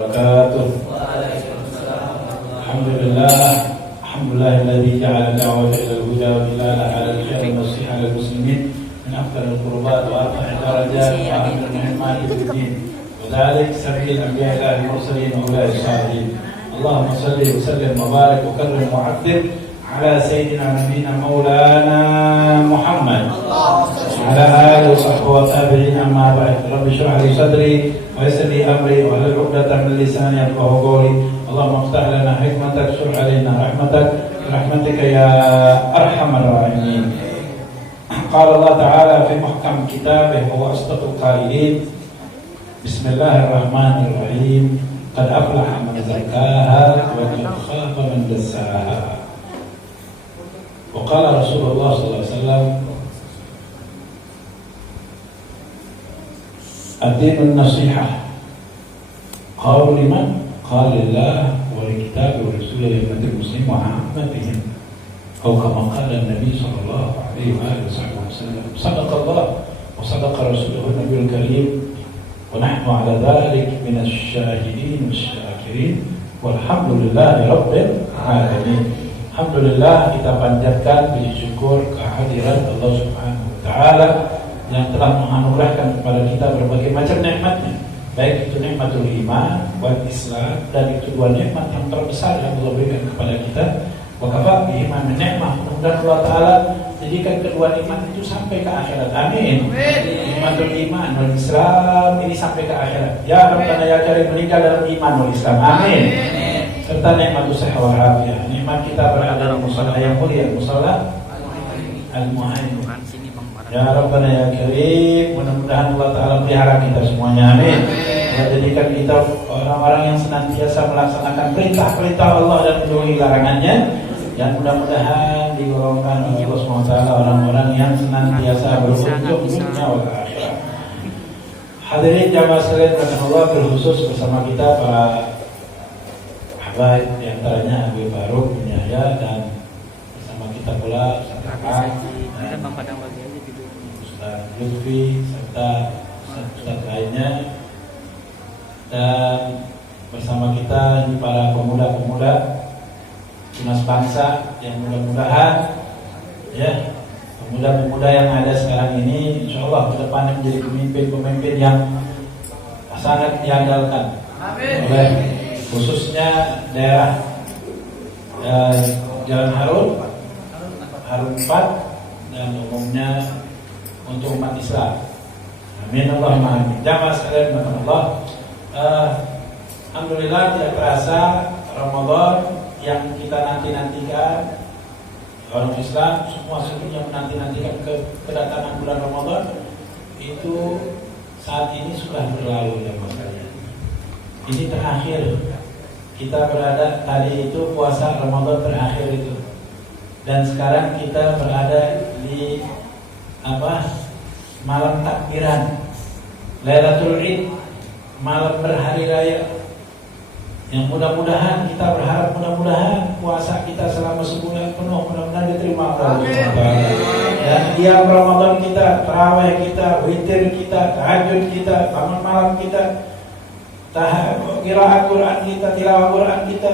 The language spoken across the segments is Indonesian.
wabarakatuh. Alhamdulillahilladzi ja'ala da'wata ilal huda wa dilala 'ala al-khairi wa nasiha lil muslimin min afdalil qurbat wa arfa'i darajat wa a'la ni'mati fid din wa dzalik sabil anbiya'i wal mursalin wa ulai salihin. Allahumma shalli wa sallim wa barik wa karrim wa 'azzim ala sayyidina nabiyyina maulana Muhammad ala alihi wa sahbihi wa tabi'in amma ba'd. Rabbi shrah li sadri wa yassir li amri wa hlul 'uqdatam min lisani yafqahu qawli. Allahumma iftah lana hikmatak, syur alaina rahmatak, rahmatika ya arhamar rahimin. Qala Allah Ta'ala fi muhkam kitabih wa asdaqul qailin. Bismillahirrahmanirrahim. Qad aflaha man zakkaha wa qad khaba man dassaha. Wa qala Rasulullah sallallahu alaihi wasallam, ad-dinun nasihah. Qalu liman? Qala lillah wa likitabi wa rasulihi wa lil muslimin wa 'ammatihim. Atau kama qala Nabi sallallahu alaihi wasallam, sadaqallah wa sadaqa rasuluhu nabiyul karim wa nahnu 'ala dzalik minasy syahidin wasyakirin walhamdulillahi rabbil alamin. Alhamdulillah, kita panjatkan puji syukur kehadiran Allah Subhanahu wa taala yang telah menganugerahkan kepada kita berbagai macam nikmatnya, baik itu nikmatul iman wal Islam, dan itu dua nikmat yang terbesar yang Allah berikan kepada kita. Wa kafa bi iman nikmah, mudah-mudahan Allah taala jadikan kedua nikmat itu sampai ke akhirat. Amin. Nikmatul iman wal Islam ini sampai ke akhirat. Ya Rabbana ya Karim, meninggal dalam iman wal Islam. Amin. Serta nikmatul sehat wal afiat. Nikmat kita berada di musalla yang mulia, musalla al-muhaimin. Ya Rabbana ya Karim, mudah-mudahan Allah Ta'ala pelihara kita semuanya. Amin. Allah jadikan kita orang-orang yang senantiasa melaksanakan perintah-perintah Allah dan menjauhi larangannya, dan mudah-mudahan digolongkan oleh Allah SWT orang-orang yang senantiasa beruntung dunia wal akhirat. Hadirin jamaah sekalian Allah, berkhusus bersama kita para habaib, di antaranya Habib Faruk bin Yahya, dan bersama kita pula Ustaz Lutfi serta Ustaz lainnya, dan bersama kita ini para pemuda-pemuda tunas bangsa yang mudah-mudahan ya, pemuda-pemuda yang ada sekarang ini insyaallah ke depan menjadi pemimpin-pemimpin yang sangat diandalkan oleh khususnya daerah Jalan Harun 4 dan umumnya untuk umat Islam. Amin Allahumma amin. Jamaah sekalian Allah, alhamdulillah tidak terasa Ramadan yang kita nanti-nantikan, orang Islam semua seluruhnya menanti-nantikan kedatangan bulan Ramadan itu saat ini sudah berlalu ya Mas sekalian. Ini terakhir kita berada, tadi itu puasa Ramadan terakhir itu, dan sekarang kita berada di malam takbiran Lailatul Id, malam berhari raya, yang mudah-mudahan kita berharap mudah-mudahan puasa kita selama sebulan penuh mudah-mudahan diterima Allah. Dan tiap Ramadan kita, tarawih kita, witir kita, tahajud kita, bangun malam kita, qiraat Quran kita, tilawah Quran kita,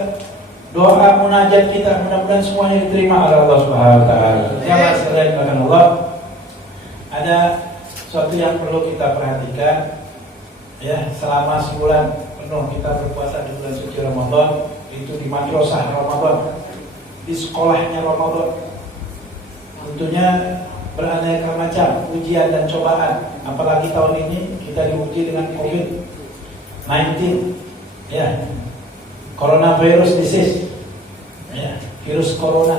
doa munajat kita, mudah-mudahan semuanya diterima oleh Allah Subhanahu wa taala. Jangan sekalian Allah, ada sesuatu yang perlu kita perhatikan ya, selama sebulan penuh kita berpuasa di bulan suci Ramadan, itu di madrasah Ramadan, di sekolahnya Ramadan, tentunya beraneka macam ujian dan cobaan. Apalagi tahun ini kita diuji dengan COVID-19 ya, coronavirus disease ya, virus corona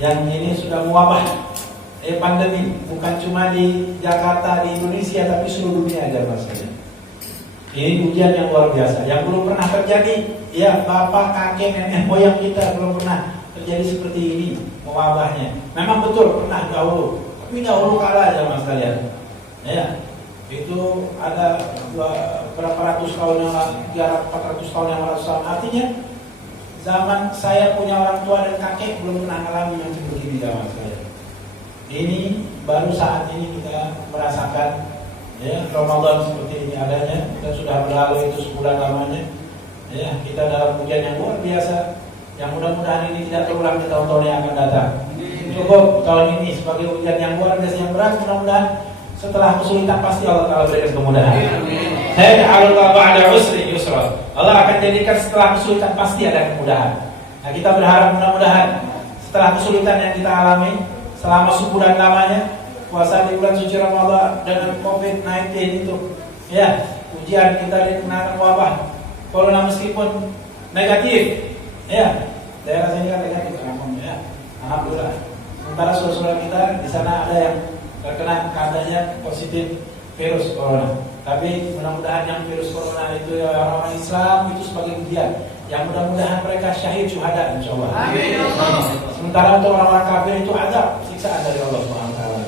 yang ini sudah mewabah, pandemi, bukan cuma di Jakarta, di Indonesia, tapi seluruh dunia ada masalah. Ini ujian yang luar biasa, yang belum pernah terjadi ya, bapak, kakek, nenek moyang kita belum pernah terjadi seperti ini mewabahnya. Memang betul pernah dahulu, tapi dahulu kala aja mas kalian ya, itu ada berapa ratus tahun yang lalu, 400 tahun yang lalu. Artinya zaman saya punya orang tua dan kakek belum pernah mengalami yang seperti ini zaman saya. Ini baru saat ini kita merasakan Ya, Ramadan seperti ini adanya, kita sudah berlalu itu sebulan lamanya. Ya, kita dalam ujian yang luar biasa, yang mudah-mudahan ini tidak terulang di tahun-tahun yang akan datang. Cukup tahun ini sebagai ujian yang luar biasa yang berat, mudah-mudahan setelah kesulitan pasti Allah Ta'ala berikan kemudahan. Allah ba'da usri yusra. Allah akan jadikan setelah kesulitan pasti ada kemudahan. Nah, kita berharap mudah-mudahan setelah kesulitan yang kita alami selama sebulan lamanya puasa di bulan suci Ramadan dengan COVID-19 itu, ya, ujian kita dikenakan wabah corona meskipun negatif, ya, daerah sini kan negatif, ya, alhamdulillah. Sementara saudara-saudara kita di sana ada yang terkena katanya positif virus corona. Tapi mudah-mudahan yang virus corona itu orang-orang Islam itu sebagai ujian. Yang mudah-mudahan mereka syahid syuhada insyaallah. Amin. Sementara untuk orang-orang kafir itu azab siksaan dari Allah Subhanahu wa taala.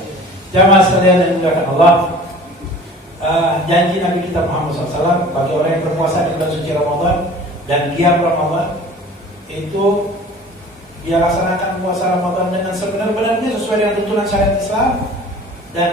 Jamaah sekalian yang dimuliakan Allah, janji Nabi kita Muhammad SAW bagi orang yang berpuasa di bulan suci Ramadan dan qiyam Ramadan itu dia laksanakan puasa Ramadan dengan sebenar-benarnya sesuai dengan tuntunan syariat Islam, dan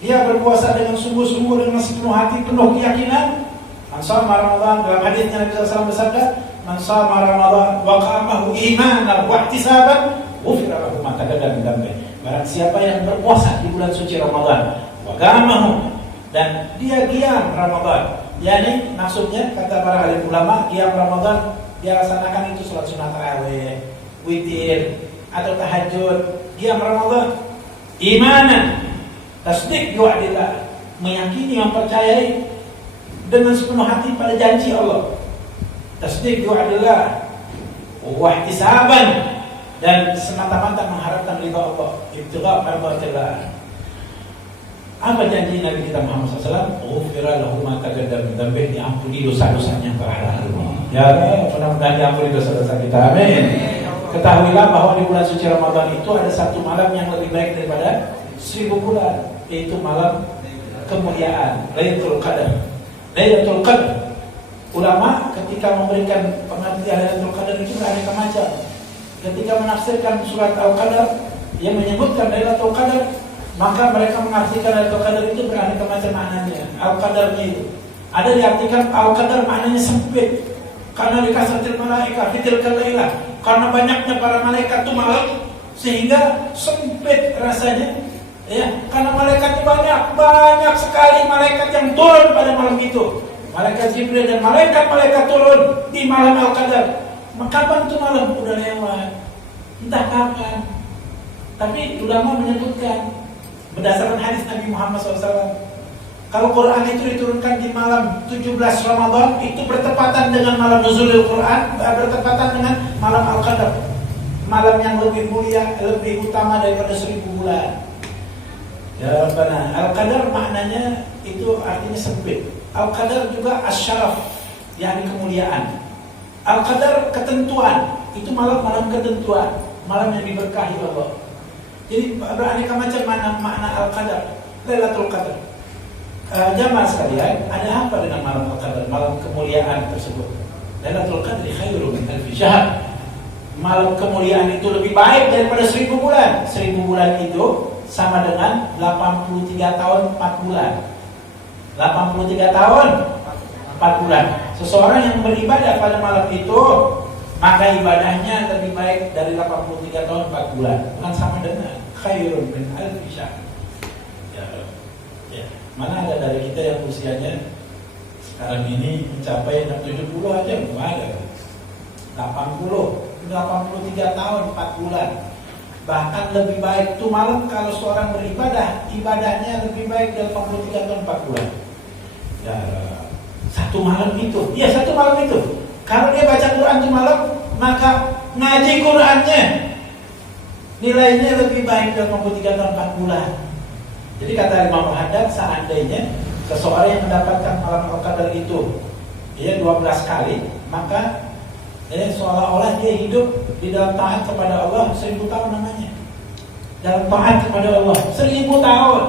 dia berpuasa dengan sungguh-sungguh dengan sepenuh hati, penuh keyakinan. Man shama Ramadan, dalam hadisnya Nabi SAW bersabda, man shama Ramadan wa qamahu imanan wa ihtisaban ghufira lahu ma taqaddama min dhanbihi. Barang siapa yang berpuasa di bulan suci Ramadan wa qamahu, dan dia qiyam Ramadan, yakni maksudnya kata para alim ulama, qiyam Ramadan dia laksanakan itu salat sunat tarawih, witir atau tahajud. Qiyam Ramadan imanan, tasdik biwa'dillah, meyakini, mempercayai dengan sepenuh hati pada janji Allah. Tasdik biwa'dillah wa ihtisaban, dan semata-mata mengharapkan ridha Allah, ibtigha mardatillah. Apa janji Nabi kita Muhammad SAW? Ghufira lahu ma taqaddama min dhanbihi, diampuni dosa-dosanya yang telah lalu. Ya Allah, mudah-mudahan diampuni dosa-dosa kita. Amin. Ketahuilah bahwa di bulan suci Ramadan itu ada satu malam yang lebih baik daripada 1000 bulan, yaitu malam kemuliaan, Lailatul Qadar. Lailatul Qadar, ulama ketika memberikan pengertian Lailatul Qadar itu beraneka macam. Ketika menafsirkan surat Al-Qadar yang menyebutkan Lailatul Qadar, maka mereka mengartikan Lailatul Qadar itu beraneka macam maknanya. Al-Qadarnya itu ada diartikan Al-Qadar maknanya sempit, karena dikasratil malaikah fitil kalailah, karena banyaknya para malaikat itu malam sehingga sempit rasanya. Ya, karena malaikat banyak sekali malaikat yang turun pada malam itu. Malaikat Jibril dan malaikat turun di malam Al-Qadar. Kapan itu malam? Udah lewat, entah kapan. Tapi ulama menyebutkan berdasarkan hadis Nabi Muhammad SAW, kalau Quran itu diturunkan di malam 17 Ramadan, itu bertepatan dengan malam nuzulul Quran, bertepatan dengan malam Al-Qadar, malam yang lebih mulia, lebih utama daripada 1000 bulan. Ya Rabbana. Al-Qadar maknanya itu artinya sempit. Al-Qadar juga asyaraf, yakni kemuliaan. Al-Qadar ketentuan, itu malam-malam ketentuan, malam yang diberkahi Allah. Jadi beraneka macam makna Al-Qadar, Lailatul Qadar. Jamaah sekalian, ada apa dengan malam Al-Qadar, malam kemuliaan tersebut? Lailatul Qadri khairum min alfi syahr. Malam kemuliaan itu lebih baik daripada 1000 bulan. 1000 bulan itu sama dengan 83 tahun 4 bulan. 83 tahun 4 bulan. Seseorang yang beribadah pada malam itu, maka ibadahnya lebih baik dari 83 tahun 4 bulan. Bukan sama dengan khairun min alfi syahr. Ya. Mana ada dari kita yang usianya sekarang ini mencapai 70 aja belum ada. 83 tahun 4 bulan. Bahkan lebih baik itu malam kalau seorang beribadah, ibadahnya lebih baik dari 83 tahun 4 bulan. Ya, satu malam itu. Ya, satu malam itu. Kalau dia baca Quran di malam, maka ngaji Qurannya nilainya lebih baik dari 83 tahun 4 bulan. Jadi kata Imam Muhaddad, seandainya seseorang yang mendapatkan malam Al-Qadar itu 12 kali, maka seolah-olah dia hidup di dalam taat kepada Allah 1000 tahun namanya. Dalam taat kepada Allah 1000 tahun.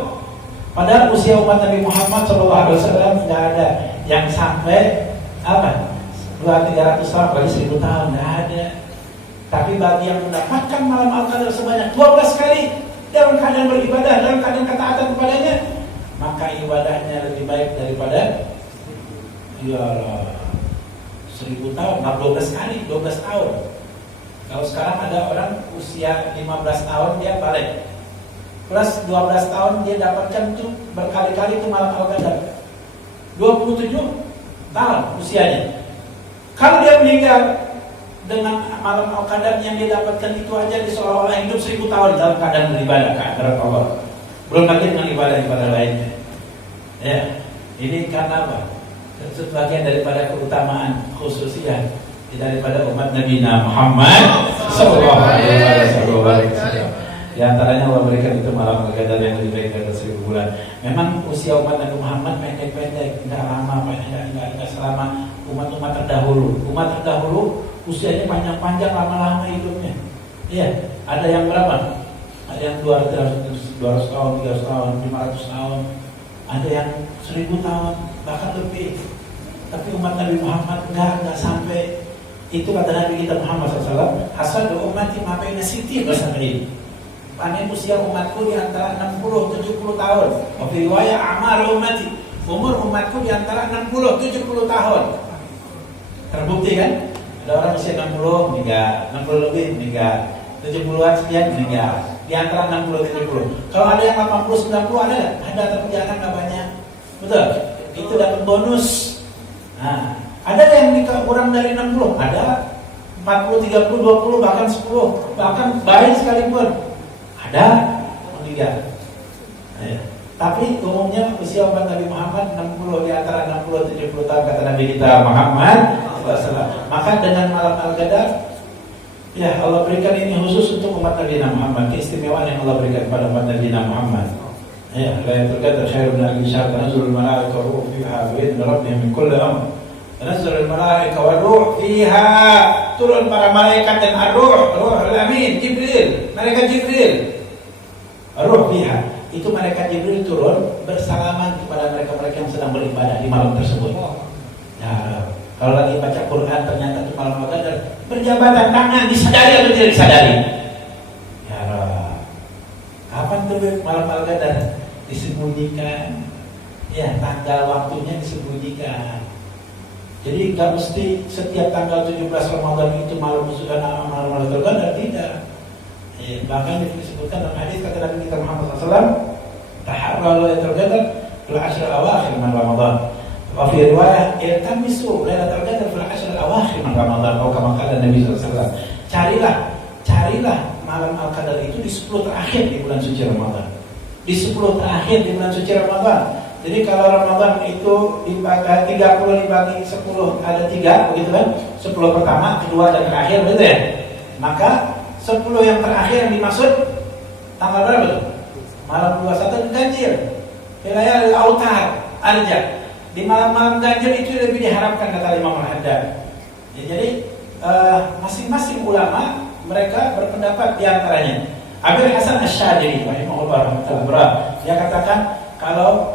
Padahal usia umat Nabi Muhammad SAW tidak ada yang sampai 300 tahun, bagi 1000 tahun tidak ada. Tapi bagi yang mendapatkan malam Al-Qadar sebanyak 12 kali dalam keadaan beribadah, dalam keadaan ketaatan kepadanya, maka ibadahnya lebih baik daripada 1000 tahun, 12 kali, 12 tahun. Kalau sekarang ada orang usia 15 tahun dia balik, plus 12 tahun dia dapatkan tuh berkali-kali itu malam Al-Qadar. 27 tahun usianya. Kalau dia meninggal dengan malam Al-Qadar yang dia dapatkan itu aja, dia seolah-olah hidup 1000 tahun dalam keadaan beribadah ke hadirat Allah. Belum lagi dengan ibadah-ibadah lainnya. Ya, ini karena apa? Sebagian daripada keutamaan khususnya daripada umat Nabi Muhammad Sallallahu Alaihi Wasallam. Di antaranya Allah berikan itu malam Al-Qadar yang lebih baik dari 1000 bulan. Memang usia umat Nabi Muhammad pendek-pendek, tidak lama, tidak selama umat-umat terdahulu. Umat terdahulu usianya panjang-panjang, lama-lama hidupnya. Iya, ada yang berapa? Ada yang 200 tahun, 300 tahun, 500 tahun, ada yang 1000 tahun, bahkan lebih. Tapi umat Nabi Muhammad enggak sampai. Itu kata Nabi kita Muhammad SAW, hasadu ummati ma baina sittin wa sab'in. Panen usia umatku di antara 60-70 tahun. Wa fi riwayah a'mal ummati, umur umatku di antara 60-70 tahun. Terbukti kan? Ada orang usia 60 meninggal, 60 lebih meninggal, 70-an sekian meninggal. Di antara 60-70. Kalau ada yang 80-90 ada enggak? Ada, tapi jangan enggak banyak. Betul? Itu dapat bonus. Nah, ada yang kurang dari 60, ada 40, 30, 20, bahkan 10, bahkan baik sekalipun ada meninggal. Nah, ya. Tapi umumnya usia umat Nabi Muhammad 60, di antara 60-70 tahun kata Nabi kita Muhammad SAW. Maka dengan malam Al-Qadar, ya Allah berikan ini khusus untuk umat Nabi Muhammad, keistimewaan yang Allah berikan kepada umat Nabi Muhammad. Ya, Lailatul Qadar khairun min alfi syahr, tanazzalul malaikatu wa ruh fiha bi idzni rabbihim min kulli amr. Tanazzalul malaikatu wa ruh fiha, turun para malaikat dan ar-ruh, Ruhul Amin, Jibril, malaikat Jibril. Ruh fiha, itu malaikat Jibril turun bersalaman kepada mereka-mereka yang sedang beribadah di malam tersebut. Ya, kalau lagi baca Quran ternyata itu malam Al-Qadar, berjabatan tangan, disadari atau tidak disadari? Ya, kapan tuh malam Al-Qadar? Disembunyikan. Ya, tanggal waktunya disembunyikan. Jadi nggak mesti setiap tanggal 17 Ramadan itu malam Al-Qadar, tidak. Ya, bahkan disebutkan dalam hadis kata Nabi kita Muhammad SAW, taharra Lailatul Qadar fil ashr al-awakhir min Ramadan. Wa fi riwayah iltamisu Lailatul Qadar fil ashr al-awakhir min Ramadan. Atau kama kata Nabi SAW, carilah malam Al-Qadar itu di 10 terakhir di bulan suci Ramadan. Di 10 terakhir di bulan suci Ramadan. Jadi kalau Ramadan itu dibagi 30 dibagi 10 ada 3, begitu kan? 10 pertama, kedua dan terakhir, begitu ya? Maka 10 yang terakhir yang dimaksud tanggal berapa tuh? Malam 21 ganjil. Wilayah al-autar, arja. Di malam-malam ganjil itu lebih diharapkan kata Imam Al-Haddad. Ya, jadi masing-masing ulama mereka berpendapat di antaranya. Abil Hasan Asy-Syadzili rahimahullah taala, dia katakan kalau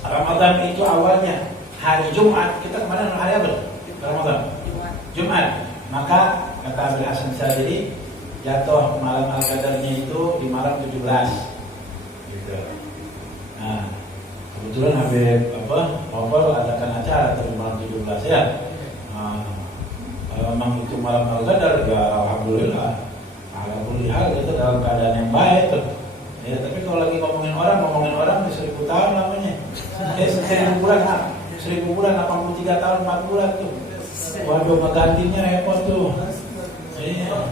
Ramadan itu awalnya hari Jumat, kita kemarin hari apa? Ramadan. Jumat. Maka kata Abil Hasan Asy-Syadzili jatuh malam Al-Qadarnya itu di malam 17. Gitu. Nah, kebetulan Habib Novel adakan acara di malam 17 ya. Kalau memang itu malam Al-Qadar ya alhamdulillah. Alhamdulillah itu dalam keadaan yang baik tuh. Ya, tapi kalau lagi ngomongin orang di 1000 tahun namanya. 1000 bulan, 1000 bulan 83 tahun 4 bulan tuh. Waduh, menggantinya repot tuh. Iya.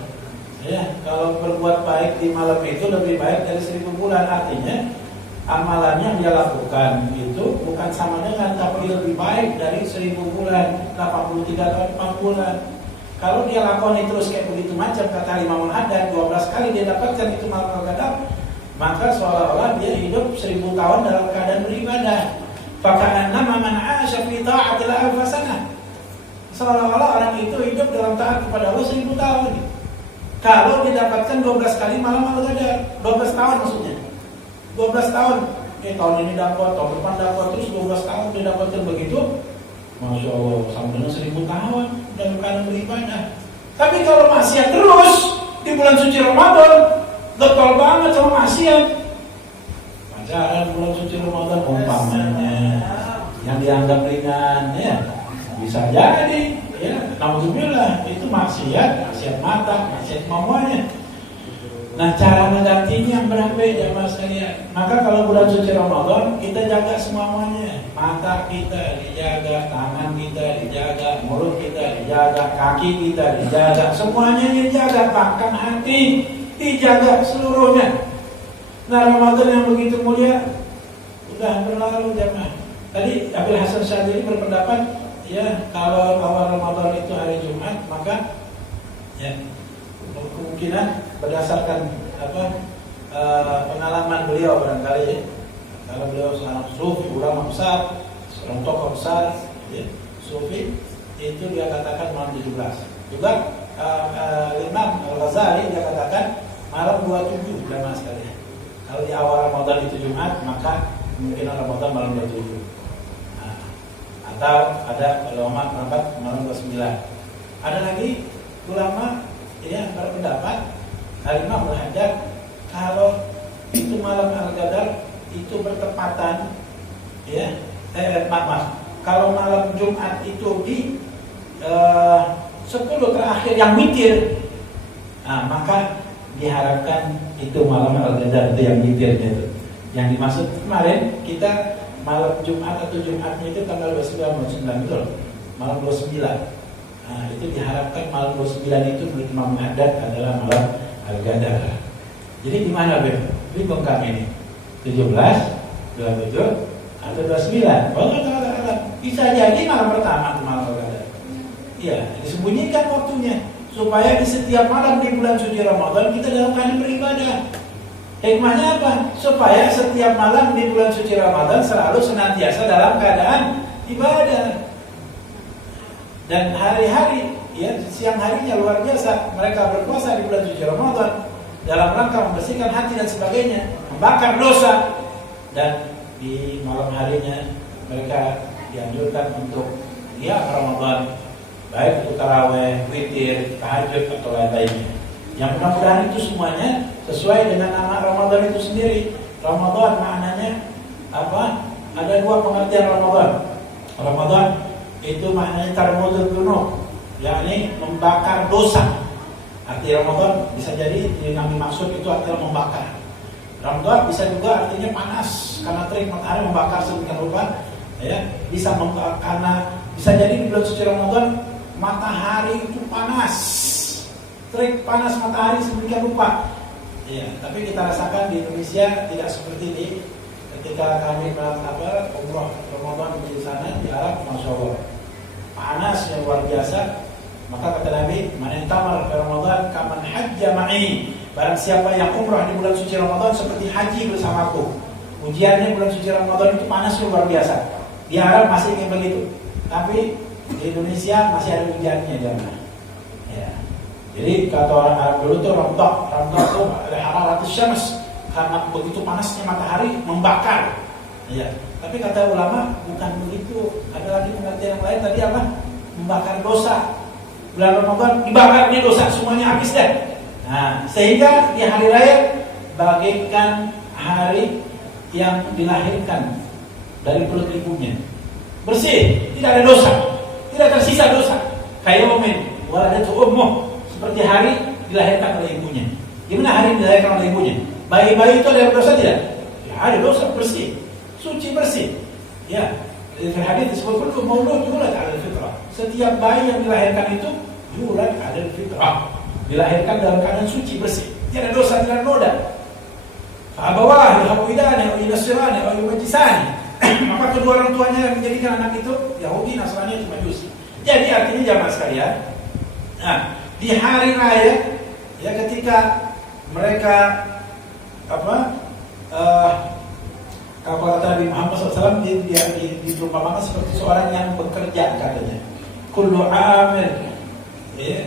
Ya, kalau berbuat baik di malam itu lebih baik dari 1000 bulan. Artinya amalannya yang dia lakukan itu bukan sama dengan, tapi lebih baik dari 1000 bulan, 83 tahun 4 bulan. Kalau dia lakoni terus kayak begitu macam kata Imam Al-Haddad, 12 kali dia dapatkan itu malam Al-Qadar, maka seolah-olah dia hidup 1000 tahun dalam keadaan beribadah. Faka'annama man 'asha fi ta'atil alf sanah. Seolah-olah orang itu hidup dalam taat kepada Allah 1000 tahun. Kalau didapatkan 12 kali malam Al-Qadar, 12 tahun maksudnya. 12 tahun. Tahun ini dapat, tahun depan dapat, terus 12 tahun didapatkan begitu. Masya Allah, sama dengan 1000 tahun dalam keadaan beribadah. Tapi kalau maksiat terus di bulan suci Ramadan, getol banget sama maksiat. Jalan bulan suci Ramadan umpamanya yang dianggap ringan, ya bisa jadi, ya. Alhamdulillah itu maksiat mata, maksiat semuanya. Nah, cara menggantinya yang berbeda mas sekalian. Maka kalau bulan suci Ramadan kita jaga semuanya, mata kita dijaga, tangan kita dijaga, mulut kita dijaga, kaki kita dijaga, semuanya dijaga, bahkan hati dijaga seluruhnya. Nah, Ramadan yang begitu mulia sudah berlalu jemaah. Tadi Abil Hasan Syadzili berpendapat, ya kalau awal Ramadan itu hari Jumat, maka ya kemungkinan berdasarkan pengalaman beliau barangkali, ya, karena beliau seorang sufi, ulama besar, seorang tokoh besar, ya, sufi, itu dia katakan malam 17. Juga Imam Al-Ghazali dia katakan malam 27 jamaah sekalian. Kalau di awal Ramadan itu Jumat, maka kemungkinan Ramadan malam 27. Nah, atau ada ulama berpendapat malam 29. Ada lagi ulama yang berpendapat Imam Al-Haddad kalau itu malam Al-Qadar itu bertepatan, ya, kalau malam Jumat itu di 10 terakhir yang witir, nah, maka diharapkan itu malam Al-Qadar itu yang witirnya itu. Yang dimaksud kemarin kita malam Jumat atau Jumatnya itu tanggal 29 betul, malam 29. Nah, itu diharapkan malam 29 itu menurut Imam Haddad adalah malam Al-Qadar. Jadi gimana bingung kami ini? 17, 27 atau 29? Bisa jadi malam pertama malam Al-Qadar. Iya, disembunyikan waktunya supaya di setiap malam di bulan suci Ramadan kita dalam keadaan beribadah. Hikmahnya apa? Supaya setiap malam di bulan suci Ramadan selalu senantiasa dalam keadaan ibadah. Dan hari-hari, ya, siang harinya luar biasa mereka berpuasa di bulan suci Ramadan dalam rangka membersihkan hati dan sebagainya, membakar dosa. Dan di malam harinya mereka dianjurkan untuk Ramadan, baik itu tarawih, witir, tahajud atau lain-lainnya. Yang mudah-mudahan itu semuanya sesuai dengan nama Ramadan itu sendiri. Ramadan maknanya apa? Ada dua pengertian Ramadan. Ramadan itu maknanya tarmudul dzunub, yakni membakar dosa. Arti Ramadan bisa jadi yang dimaksud itu artinya membakar. Ramadan bisa juga artinya panas karena terik matahari membakar sedemikian rupa, ya. Bisa karena bisa jadi di bulan suci Ramadan matahari itu panas, terik panas matahari sedemikian rupa. Ya, tapi kita rasakan di Indonesia tidak seperti ini. Ketika kami melakukan umrah Ramadan di sana di Arab, masya Allah, panas yang luar biasa. Maka kata Nabi, man intamar fi Ramadan kaman hajja ma'i. Barang siapa yang umrah di bulan suci Ramadan seperti haji bersamaku. Ujiannya bulan suci Ramadan itu panas luar biasa. Di Arab masih ingin begitu, tapi di Indonesia masih ada ujiannya jamaah. Ya. Jadi kata orang Arab dulu tuh ramdah itu hararatus syams, karena begitu panasnya matahari membakar. Ya. Tapi kata ulama bukan begitu. Ada lagi pengertian yang lain tadi apa? Membakar dosa. Bulan Ramadan dibakar nih dosa semuanya habis deh. Nah, sehingga di hari raya bagaikan hari yang dilahirkan dari perut ibunya, bersih, tidak ada dosa, tidak tersisa dosa. Kayak omen, waladatu ummuh, seperti hari dilahirkan oleh ibunya. Gimana hari dilahirkan oleh ibunya? Bayi-bayi itu ada dosa tidak? Ya, ada dosa, bersih, suci bersih. Ya, di hadis disebut kullu maulud yulad 'alal fitrah. Setiap bayi yang dilahirkan itu yulad 'alal fitrah, dilahirkan dalam keadaan suci bersih, tidak ada dosa, tidak noda. Abawah yahwidani atau yunasirani atau yumajisani. Maka kedua orang tuanya yang menjadikan anak itu Yahudi, Nasrani, atau Majusi. Jadi artinya jamaah sekalian, nah, di hari raya, ya, ketika mereka apa kata Nabi Muhammad SAW, dia diumpamakan seperti seorang yang bekerja, katanya. Kullu amil, ya,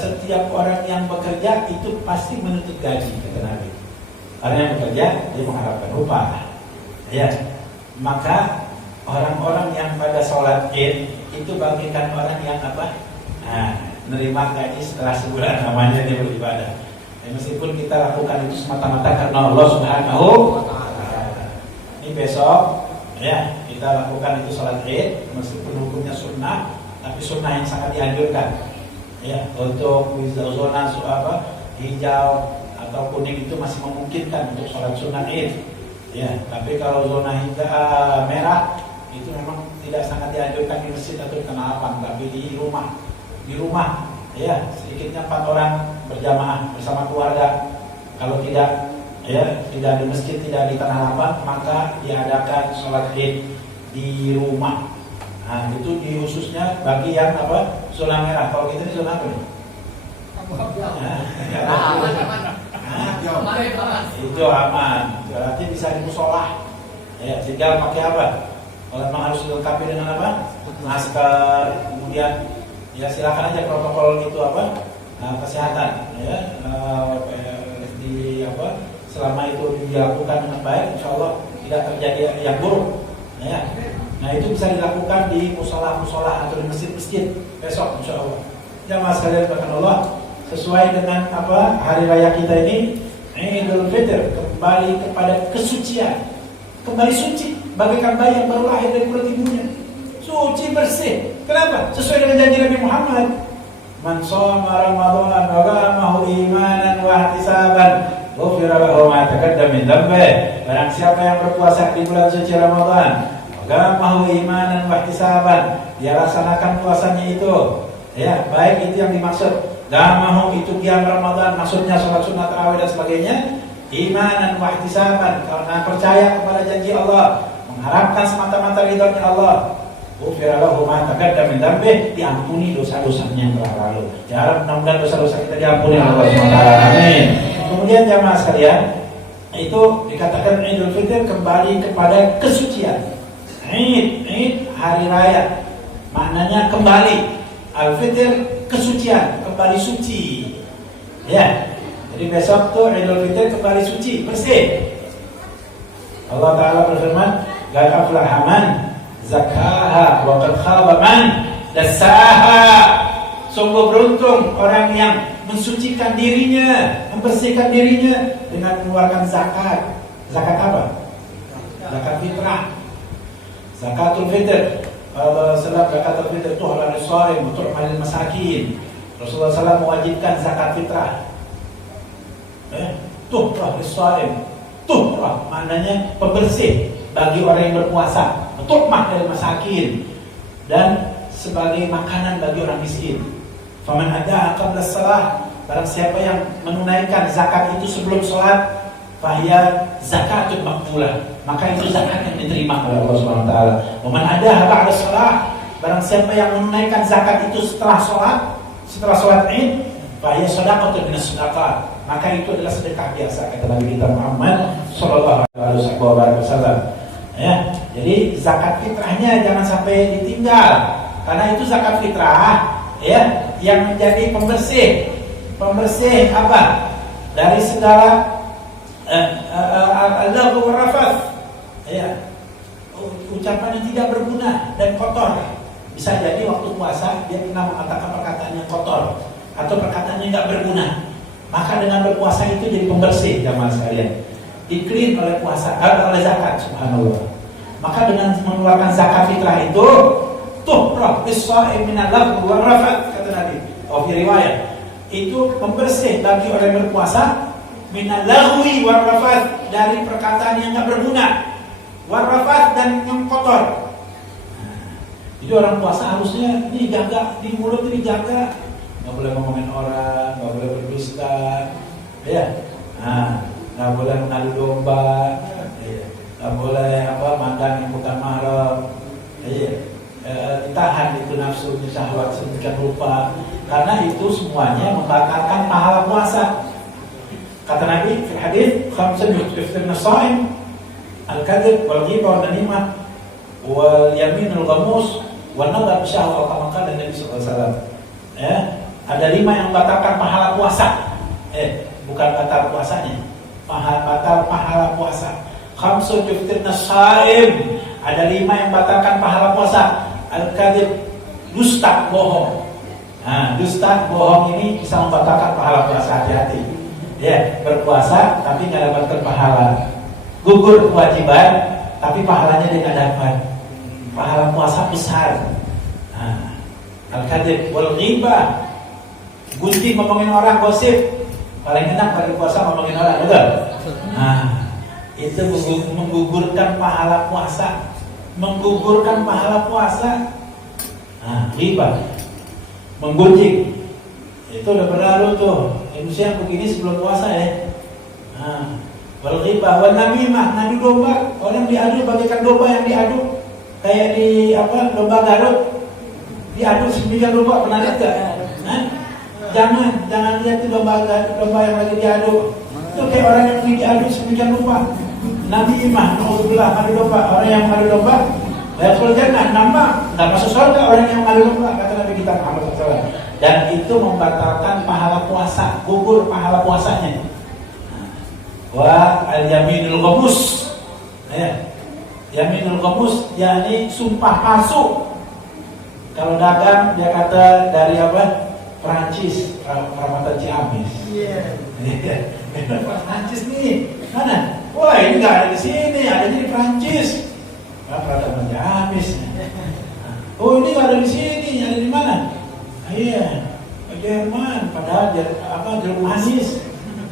setiap orang yang bekerja itu pasti menuntut gaji, kata Nabi. Orang yang bekerja dia mengharapkan upah, ya. Maka orang-orang yang pada sholat Id itu bagikan orang yang apa? Nah, menerima gaji setelah sebulan, namanya dia beribadah. Ya, meskipun kita lakukan itu semata-mata karena Allah Subhanahu wa Ta'ala. Ini besok ya kita lakukan itu sholat Id, meskipun hukumnya sunnah, tapi sunnah yang sangat dianjurkan. Ya, untuk zona hijau atau kuning itu masih memungkinkan untuk sholat sunnah Id. Ya, tapi kalau zona hijau merah itu memang tidak sangat dianjurkan di masjid atau di tanah lapang, tapi di rumah. Di rumah, ya sedikitnya 4 orang berjamaah bersama keluarga. Kalau tidak, ya tidak di masjid, tidak di tanah lapang, maka diadakan sholat Id di rumah. Nah, itu di khususnya bagi yang zona merah. Kalau kita di zona apa nih? Itu aman. Berarti bisa di musola. Ya, tinggal pakai apa? Kalau memang harus dilengkapi dengan apa? Masker, kemudian ya silakan aja protokol itu kesehatan. Ya, selama itu dilakukan dengan baik, insya Allah tidak terjadi yang buruk. Ya. Nah itu bisa dilakukan di musola-musola atau di masjid-masjid besok insya Allah. Jamaah sekalian bahkan Allah, sesuai dengan hari raya kita ini, Idul Fitr, kembali kepada kesucian, kembali suci, bagaikan bayi yang baru lahir dari perut ibunya, suci bersih. Kenapa? Sesuai dengan janji Nabi Muhammad. Man shoma Ramadan wa qamahu imanan wa ihtisaban ghufira lahu ma taqaddama min dhanbihi. Barang siapa yang berpuasa di bulan suci Ramadan, agamahu imanan wa ihtisaban, dia laksanakan puasanya itu, ya baik itu yang dimaksud agamahu itu qiyam Ramadan, maksudnya sholat sunat tarawih dan sebagainya, imanan wa ihtisaban, karena percaya kepada janji Allah, mengharapkan semata-mata ridhonya Allah, ghufira lahu ma taqaddama min dhanbihi, diampuni dosa-dosanya yang telah lalu. Ya Rabb, mudah-mudahan dosa-dosa kita diampuni oleh Allah SWT. Amin. Kemudian jamaah sekalian, itu dikatakan Idul Fitr kembali kepada kesucian. Id hari raya, maknanya kembali. Al-Fitr kesucian, kembali suci. Ya, jadi besok tuh Idul Fitr kembali suci, bersih. Allah Taala berfirman, "Qad aflaha man zakkaha wa qad khaba man dassaha." Sungguh beruntung orang yang mensucikan dirinya, membersihkan dirinya dengan mengeluarkan zakat. Zakat apa? Zakat fitrah. Zakatul fitr. Rasulullah SAW zakatul fitr itu halal shaim, untuk malil masakin. Rasulullah SAW mewajibkan zakat fitrah. Tuhrah lis-shaim. Tuhrah maknanya pembersih bagi orang yang berpuasa. Tuhrah dari masakin, dan sebagai makanan bagi orang miskin. Faman ada qabla shalah, barang siapa yang menunaikan zakat itu sebelum sholat, fahiya zakatun maqbulah, maka itu zakat yang diterima oleh Allah Subhanahu wa taala. Waman ada ba'da shalah, barang siapa yang menunaikan zakat itu setelah sholat Id, fahiya shadaqatun minas shadaqat, maka itu adalah sedekah biasa, kata Nabi kita Muhammad sallallahu alaihi wasallam. Ya, jadi zakat fitrahnya jangan sampai ditinggal, karena itu zakat fitrah ya yang menjadi pembersih apa dari segala al-laghu war-rafath, ya ucapan yang tidak berguna dan kotor. Bisa jadi waktu puasa dia pernah mengatakan perkataan yang kotor atau perkataan yang tidak berguna, maka dengan berpuasa itu jadi pembersih jamaah sekalian, di-clean oleh puasa, oleh zakat. Subhanallah. Maka dengan mengeluarkan zakat fitrah itu tuhrah lis-shaim minal lagwi war-rafath, kata Nabi. Fi riwayat itu pembersih bagi orang yang berpuasa minal lagwi war-rafath, dari perkataan yang tidak berguna, war-rafath dan yang kotor. Jadi orang puasa harusnya dijaga, di mulut ini dijaga, nggak boleh ngomongin orang, nggak boleh berdusta, ya, nggak boleh mengadu domba, nggak boleh mandang yang bukan mahram, ditahan itu nafsu, syahwat sedemikian rupa, karena itu semuanya membatalkan pahala puasa. Kata Nabi di hadis, khamsun yuftirna shaim, al-kadzib wal ghibah wal namimah wal yaminul ghamus wal nadar bisyahwat, kama qala Nabi sallallahu alaihi wasallam. Ya, ada 5 yang membatalkan pahala puasa. Bukan batal puasanya, batal pahala puasa. Khamsun yuftirna shaim, ada 5 yang membatalkan pahala puasa. Al-kadzib, dusta, bohong. Dusta, bohong ini bisa membatalkan pahala puasa, hati-hati. Ya, berpuasa tapi nggak dapatkan pahala, gugur kewajiban, tapi pahalanya dia nggak dapat. Pahala puasa besar. Nah, al-kadzib wal ghibah, gunting ngomongin orang, gosip, paling enak pada puasa ngomongin orang, betul? Nah, itu menggugurkan pahala puasa, menggugurkan pahala puasa. Nah, ghibah, menggunjing, itu udah berlalu tuh. Manusia yang begini sebelum puasa ya. Nah, wal ghibah wal namimah, nami domba, orang diadu bagaikan domba yang diadu, kayak di domba Garut, diadu sembilan domba, pernah lihat gak? Jangan lihat tuh domba yang lagi diadu. Itu kayak orang yang diadu sembilan domba. Namimah, naudzubillah, adu domba, orang yang adu domba. Lalu jangan nambah, nggak masuk surga orang yang adu domba, kata Nabi kita Muhammad SAW. Dan itu membatalkan pahala puasa, gugur pahala puasanya. Wa al-yaminul ghamus. Ya. Yaminul ghamus yakni sumpah palsu. Kalau dagang dia kata dari apa? Perancis, Ramatan Ciamis. Iya. Perancis nih. Mana? Wah, ini enggak ada di sini, adanya di Perancis. Ramatan Ciamis. Oh, ini enggak ada di sini, ada di mana? Iya, Jerman, padahal jeruk manis.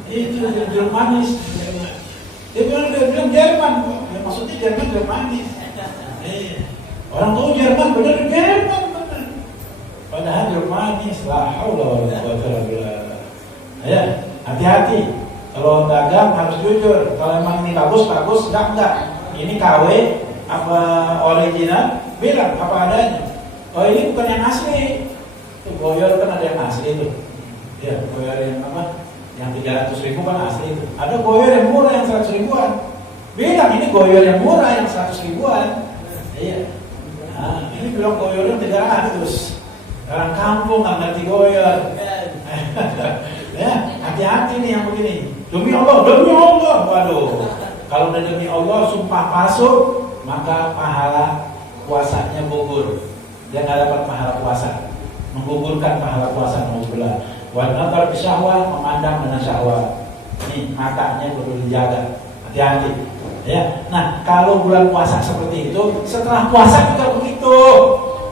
Itu jeruk manis. Dia bilang Jerman, ya, maksudnya Jerman jeruk manis. Orang tahu Jerman, benar Jerman, benar. Padahal jeruk manis. La haula wala quwwata illa billah. Ya, hati-hati. Kalau dagang harus jujur. Kalau emang ini bagus, enggak. Ini KW apa original, bilang apa adanya. Oh, ini bukan yang asli. Goyor kan ada yang asli itu, ya goyor yang apa, yang 300.000 kan asli itu. Ada goyor yang murah yang 100 ribuan. Bilang ini goyor yang murah yang 100 ribuan. Iya. Nah, ini bilang goyornya 300. Orang kampung nggak ngerti goyor. Ya, hati-hati nih yang begini. Demi Allah. Waduh. Kalau udah demi Allah sumpah palsu, maka pahala puasanya gugur. Dia nggak dapat pahala puasa. Menggugurkan pahala puasa, alhamdulillah. Wa nazar bisyahwah, memandang dengan syahwat. Ini matanya perlu dijaga. Hati-hati. Ya. Nah, kalau bulan puasa seperti itu, setelah puasa juga begitu.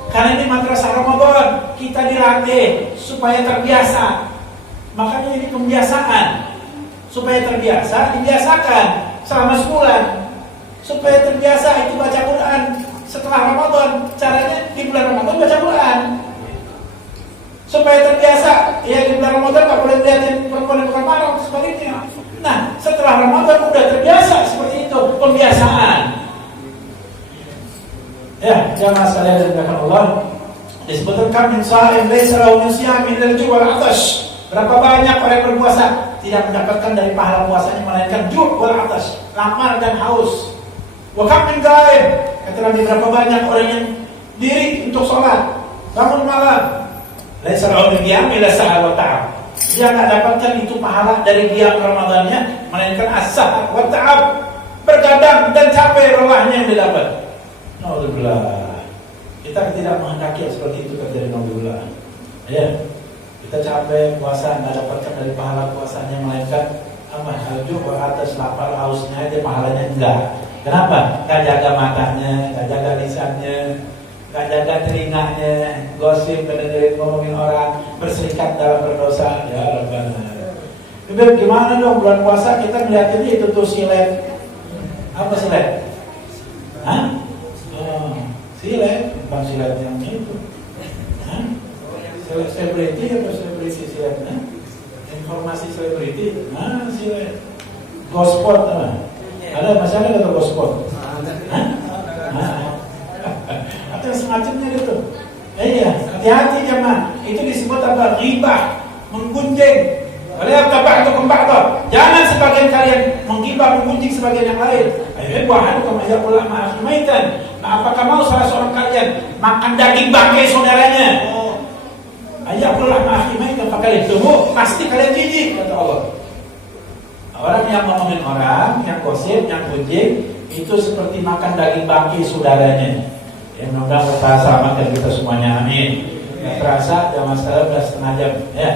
Karena ini madrasah Ramadan, kita dilatih supaya terbiasa. Makanya ini pembiasaan. Supaya terbiasa, dibiasakan selama sebulan. Supaya terbiasa itu baca Quran setelah Ramadan. Caranya di bulan Ramadan baca Quran. Supaya terbiasa, ya di bulan Ramadan tak boleh lihatin perempuan yang bukan mahram, sebaliknya. Nah, setelah Ramadan udah terbiasa seperti itu, pembiasaan. Ya, jamaah sekalian yang dimuliakan Allah, disebutkan min sha'im laysa lahu min siyami illa al-ju' wal 'atash. Berapa banyak orang berpuasa tidak mendapatkan dari pahala puasanya melainkan ju' wal 'atash, lapar dan haus. Wa kam min qa'im, kata Nabi, berapa banyak orang yang diri untuk sholat, bangun malam, laisa lahu min qiyam illa sa'al wa ta'ab. Dia tidak dapatkan itu pahala dari qiyam Ramadannya melainkan as-sa'al wa ta'ab, bergadang dan capek lelahnya yang didapat. Alhamdulillah. Kita tidak menghendaki seperti itu terjadi, alhamdulillah. Ya. Kita capek puasa tidak dapatkan dari pahala puasanya melainkan al-ju' wa atas, lapar hausnya aja, pahalanya enggak. Kenapa? Gak jaga matanya, gak jaga lisannya, gak jaga telinganya, gosip, mendengarin ngomongin orang, berserikat dalam berdosa. Ya Rabbana. Tapi gimana dong bulan puasa kita melihat ini itu tuh silet. Apa silet? Hah? Oh, silet, bukan silet yang itu. Hah? Selebriti atau selebriti silet? Hah? Informasi selebriti? Nah, silet. Gospot, ada masalah atau gospot? Hah? Atau semacamnya itu. Iya, hati-hati jemaah. Itu disebut apa? Ghibah, menggunjing. Wala tabatu kumba'ta. Jangan sebagian kalian menggibah, menggunjing sebagian yang lain. Ayo wahadukum ayaqul ma akhmaitan. Nah, apakah mau salah seorang kalian makan daging bangkai saudaranya? Ayaqul ma akhmaitan, fakalian tubuh pasti kalian jijik, kata Allah. Orang yang ngomongin orang, yang gosip, yang gunjing, itu seperti makan daging bangkai saudaranya. Ya, mudah-mudahan terselamatkan kita semuanya, amin. Yang terasa jam sekarang sudah setengah jam, ya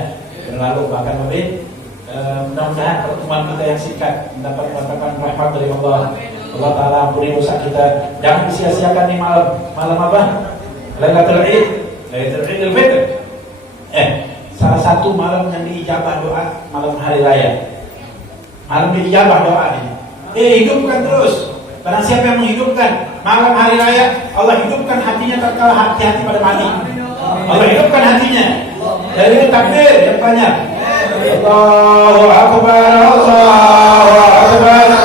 berlalu bahkan lebih. Mudah-mudahan pertemuan kita yang singkat mendapat rahmat dari Allah. Allah Ta'ala ampuni dosa kita. Jangan sia-siakan nih malam. Malam apa? Lailatul Id, Lailatul Idul Fitr. Salah satu malam yang diijabah doa malam hari raya. Malam diijabah doa ini. Hidupkan terus. Barang siapa yang menghidupkan malam hari raya, Allah hidupkan hatinya tatkala hati-hati pada mati. Allah hidupkan hatinya. Dari takbir yang banyak. Allahu Akbar, Allahu Akbar.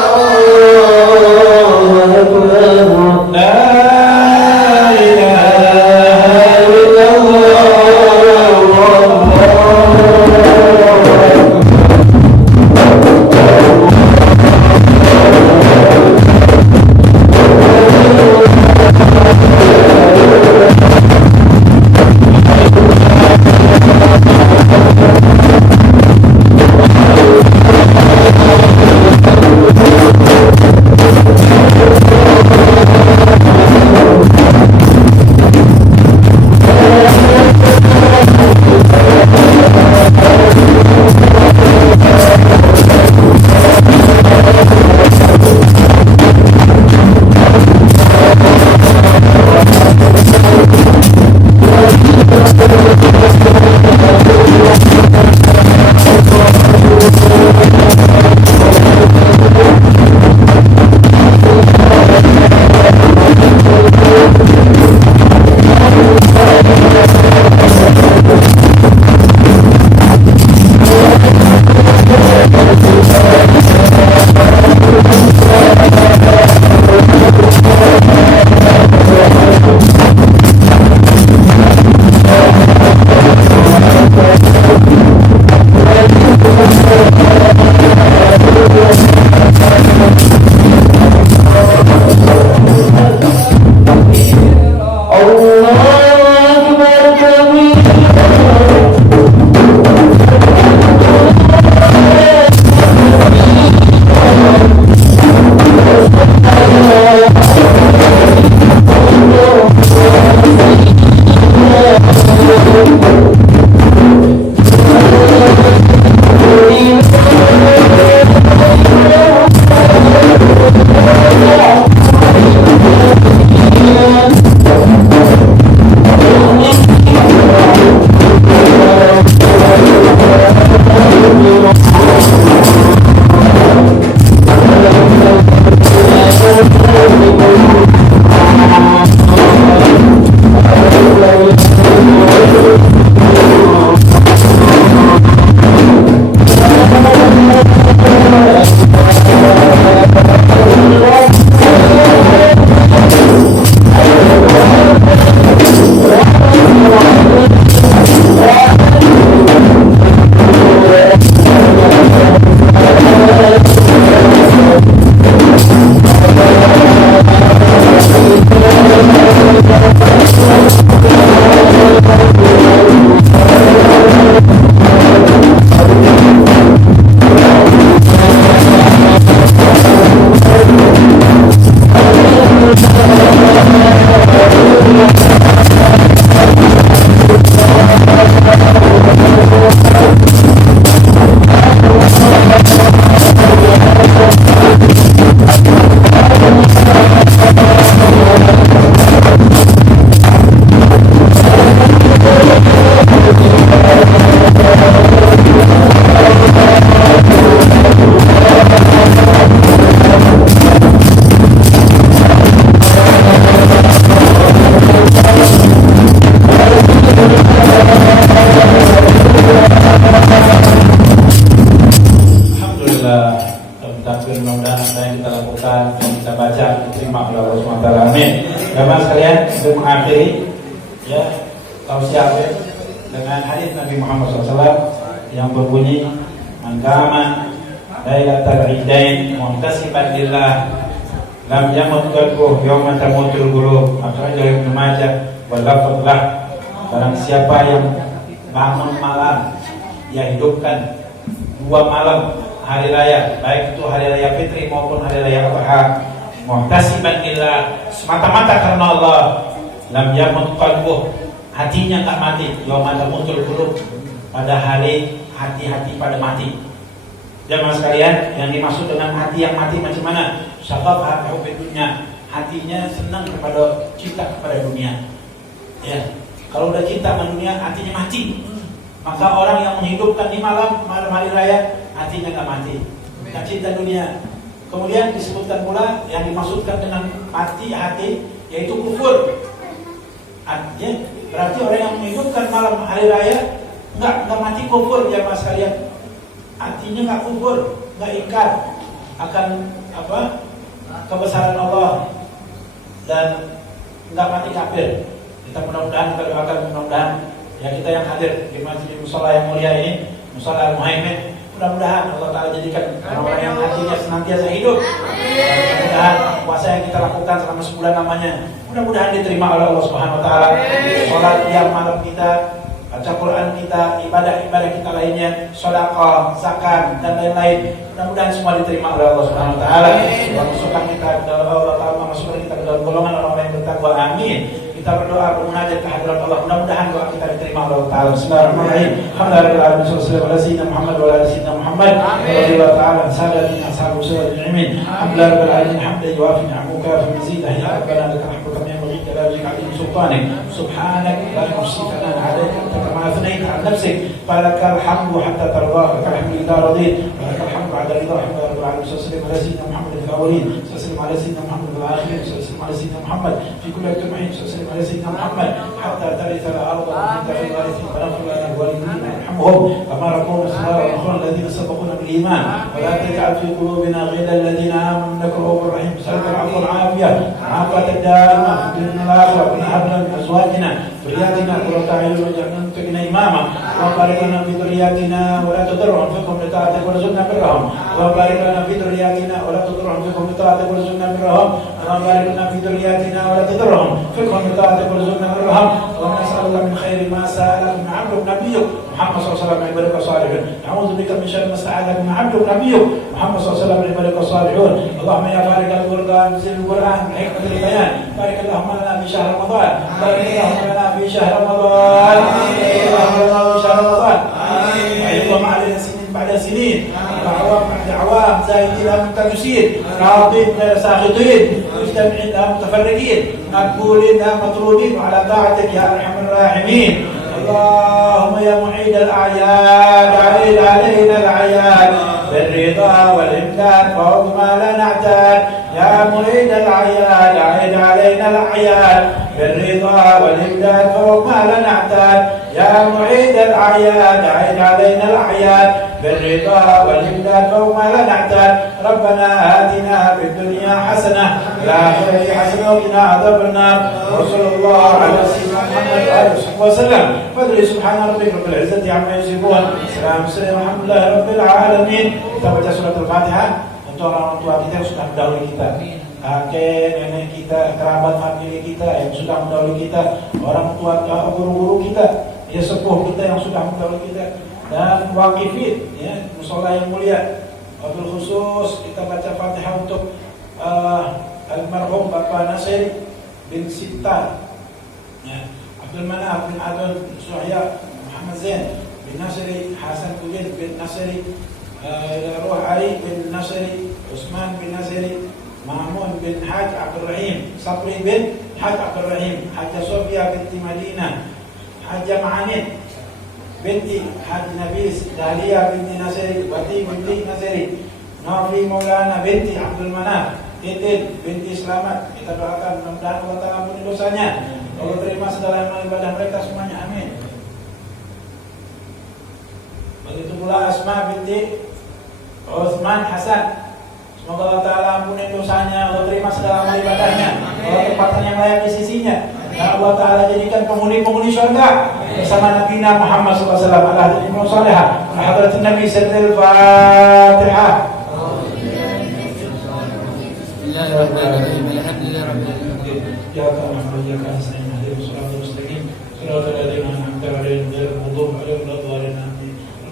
untuk mengakhiri ya tausiah dengan hadis Nabi Muhammad SAW yang berbunyi man qama lailatal idain muhtasiban lillah lam yamut qalbuhu yawma tamutul qulub. Akhrajahu Ibnu Majah wal lafdh lah. Barang siapa yang bangun malam, ia hidupkan 2 malam hari raya, baik itu hari raya fitri maupun hari raya adha, muhtasiban lillah, semata-mata karena Allah, lam yamut qalbuh, hatinya tak mati, yauma tamutul qulub, pada hari hati-hati pada mati. Jamaah sekalian, yang dimaksud dengan hati yang mati macam mana? syaghafaha bihubbi dunya, hatinya senang kepada cinta kepada dunia. Ya, kalau udah cinta sama dunia, hatinya mati. Maka orang yang menghidupkan di malam hari raya, hatinya nggak mati, nggak cinta dunia. Kemudian disebutkan pula yang dimaksudkan dengan mati hati, yaitu kufur. Artinya berarti orang yang menghidupkan malam hari raya nggak mati kufur, jamaah sekalian. Hatinya nggak kufur, nggak ingkar akan kebesaran Allah dan nggak mati kafir. Kita mudah-mudahan, kita doakan mudah-mudahan ya kita yang hadir di masjid musala yang mulia ini, musala Al-Muhaimin, mudah-mudahan Allah Ta'ala jadikan orang-orang yang hatinya senantiasa hidup. Dan mudah-mudahan puasa yang kita lakukan selama sebulan namanya, mudah-mudahan diterima oleh Allah Subhanahu Wa Ta'ala. Sholat tiap malam kita, baca Quran kita, ibadah-ibadah kita lainnya, sedekah, zakat dan lain-lain, mudah-mudahan semua diterima oleh Allah Subhanahu Wa Ta'ala. Masukkan kita ke dalam Allah Ta'ala, masukkan kita ke dalam golongan orang-orang yang bertakwa. Amin. Kita berdoa bermunajat ke hadirat Allah, mudah-mudahan doa kita diterima oleh Allah Ta'ala. Bismillahirrahmanirrahim. Alhamdulillah sallallahu alaihi wasallam Muhammad wa ala sayyidina Muhammad radhiyallahu ta'ala an sadatina ashabu sayyidil ilmin. Alhamdulillah alamin hamdan yuwafi ni'amuka fi mazidah ya rabbana lakal hamdu kama yanbaghi li jalali wajhika sultanik. Subhanak la nuhsi thanan 'alaika anta kama athnayta 'ala nafsik. Falakal hamdu hatta tardah, lakal hamdu idza radit, wa lakal hamdu 'ala ridha. Alhamdulillah rabbil alamin. Sallallahu alaihi wasallam Muhammad fil awwalin, sallallahu alaihi wasallam Muhammad fil akhirin, sallallahu alaihi wasallam Muhammad fi kulli ajmain, sallallahu على سيدنا محمد حتى ترث الأرض وأنت في الوارثين ونغفر لنا ولوالدينا وارحمهم كما ربونا صغارا ونخرا الذين سبقونا بالإيمان ولا تجعل في قلوبنا غلا الذين آمنوا إنك رؤوف رحيم. نسألك العفو والعافية عافية الدائمة في الدنيا والآخرة وإن هب لنا من أزواجنا ذرياتنا قرة أعين واجعلنا للمتقين إماما وبارك لنا في ذرياتنا ولا تضرهم فيكم لطاعتك وارزقنا برهم وبارك لنا في ذرياتنا ولا تضرهم فيكم لطاعتك وارزقنا برهم وبارك لنا في ذرياتنا ولا تضرهم فيكم لطاعتك وارزقنا برهم ونسألك من خير ما سألك من عبدك نبيك محمد صلى الله عليه وسلم عبادك الصالحون. نعوذ بك من شر ما استعاذك من عبدك نبيك محمد صلى الله عليه وسلم عبادك الصالحون. اللهم يا بارك القرآن انزل القرآن بحكمة البيان. بارك اللهم لنا في شهر رمضان. بارك اللهم لنا في شهر رمضان. اللهم لنا في شهر رمضان. اللهم علينا سنين بعد سنين، أعوام بعد أعوام، زاهدين لا متنسين، راضين غير ساخطين، مجتمعين لا متفرقين، مقبولين لا مطرودين، وعلى طاعتك يا أرحم الراحمين. اللهم يا معيد الأعياد عيد علينا الأعياد بالرضا والإمداد فوق ما لا نعتاد. يا معيد الأعياد عيد علينا الأعياد بالرضا والإمداد فوق ما لا نعتاد. يا معيد الأعياد عيد علينا الأعياد بالرضا والإمداد فوق ما لا نعتاد. ربنا آتنا في الدنيا حسنة وفي الآخرة حسنة وقنا عذاب النار. وصلى الله على سيدنا محمد وآله وصحبه وسلم. فادعي سبحان ربك رب العزة عما يصفون. سلام الحمد لله رب العالمين. Kita baca surat Al-Fatihah untuk orang tua kita yang sudah mendahului kita, kakek, nenek kita, kerabat famili kita yang sudah mendahului kita, orang tua, guru-guru kita, ya sepuh kita yang sudah mendahului kita, dan wakifin, ya mushola yang mulia. Wabil khusus kita baca Fatihah untuk almarhum Bapak Nasir bin Sinta, ya, Abdul Manaf bin Adul Suhya, Muhammad Zain bin Nasiri, Hasan bin Nasiri, Ruh Ali bin Nasiri, Usman bin Nasiri, Mahmud bin Haj Abdul Rahim, Sabri bin Haj Abdul Rahim, Hajjah Sofia binti Madinah, Hajjah Ma'anid binti Haj Nabis, Dahlia binti Nasiri, Wati binti Nasiri, Nafi Maulana binti Abdul Manaf, Titin binti Selamat. Kita doakan mudah-mudahan Allah Ta'ala ampuni dosanya, Allah terima segala amal ibadah mereka semuanya, amin. Begitu pula Asma binti Utsman Hasan, semoga Allah Ta'ala ampuni dosanya, Allah terima segala amal ibadahnya, Allah tempatkan yang layak di sisinya, dan Allah Ta'ala jadikan penghuni-penghuni syurga bersama Nabi Muhammad SAW. Ala hadirin salihah, ala hadratin Nabi sallallahu Fatihah. Bismillahirrahmanirrahim. Alhamdulillah rabbil alamin. Ya Allah, ya Allah, sayyidina Muhammad mustaqim. Siratal ladzina an'amta 'alaihim ghairil maghdubi 'alaihim waladdallin.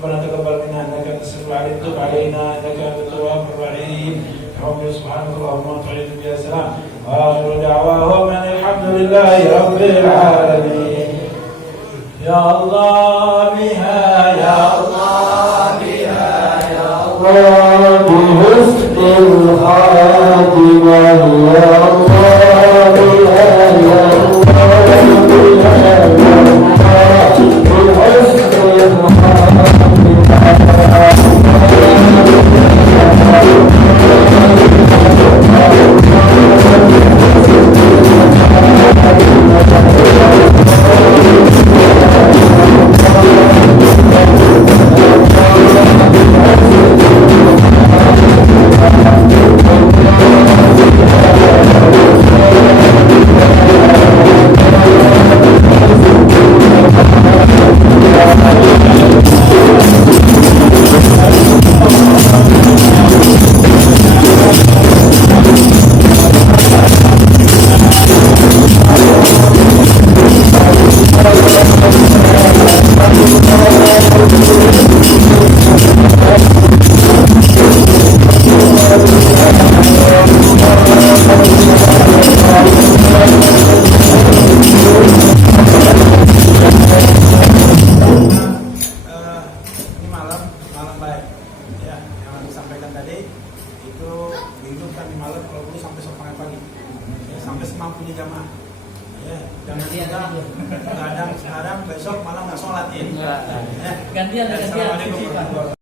ربنا تقبل منا انك انت السميع العليم، تب علينا انك انت التواب الرحيم. رب سبحانك اللهم وبحمدك يا سلام. واخر دعواهم ان الحمد لله رب العالمين. يا الله بها يا الله بها يا الله بحسن الخاتمة Ya, yang disampaikan tadi itu dihidupkan di malam kalau perlu sampai sore pagi. Ya, sampai semampunya jamaah. Ya, jangan kita kadang sekarang besok malam nggak sholat ya. Gantian. Assalamualaikum warahmatullahi wabarakatuh.